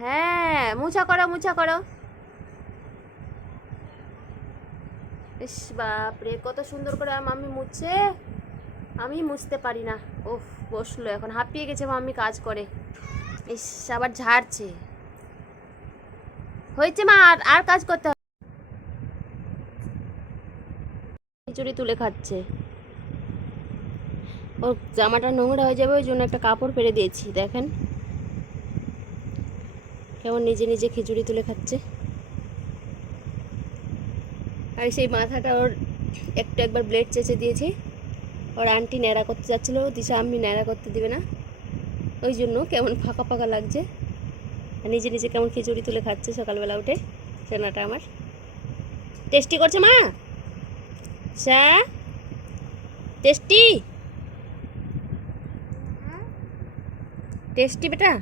হ্যাঁ, মুছা করো মুছা করো। ইস বাপরে, কত সুন্দর করে মাম্মি মুছছে, আমি মুছতে পারি না। ওফ, বসলো এখন, হাঁপিয়ে গেছে মাম্মি কাজ করে। ইস, আবার ঝাড়ছে। হয়েছে মা, আর আর কাজ করতে হবে। খিচুড়ি তুলে খাচ্ছে। ওর জামাটা নোংরা হয়ে যাবে, ওই জন্য একটা কাপড় পেরে দিয়েছি। দেখেন কেমন নিজে নিজে খিচুড়ি তুলে খাচ্ছে। আর সেই মাথাটা ওর একবার ব্লেড চেঁচে দিয়েছি। ওর আন্টি ন্যাড়া করতে যাচ্ছিলো, দিশা আমি ন্যাড়া করতে দিবে না, ওই জন্য কেমন ফাঁকা ফাঁকা লাগছে। আর নিজে নিজে কেমন খিচুড়ি তুলে খাচ্ছে সকালবেলা উঠে। সোনাটা আমার টেস্টি করছে মা। সা টেস্টি টেস্টি বেটা।